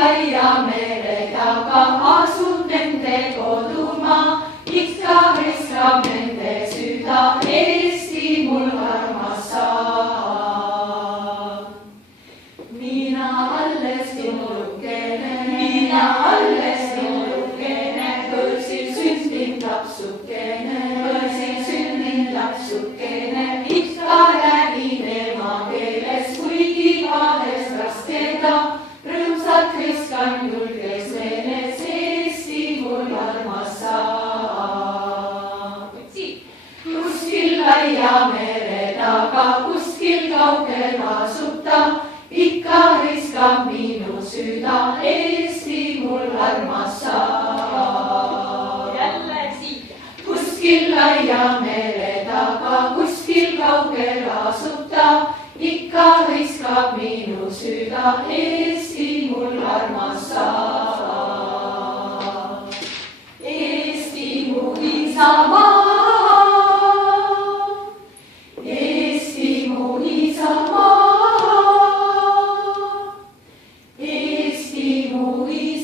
laia mere taga asub nende kodumaa, ikka riskab nende süda, Eesti mul armas saab. Mina alles nimulukene, võõrsil sündinud lapsukene, ikka räägin emakeeles, kuigi vahest raskeda, rõõmsalt hõiskan julges meeles, Eesti mul armas saab. Kuskil laia mere taga, kuskil kaugel asub ta, ikka riskab minu süda, Eesti mul armas saab. Jälle siit. Kuskil laia mere taga, kuskil kaugel asub ta, ikka riskab minu süda, Eesti mul armas saab. Eesti mu isamaa, Eesti mu isamaa, Eesti mu isamaa.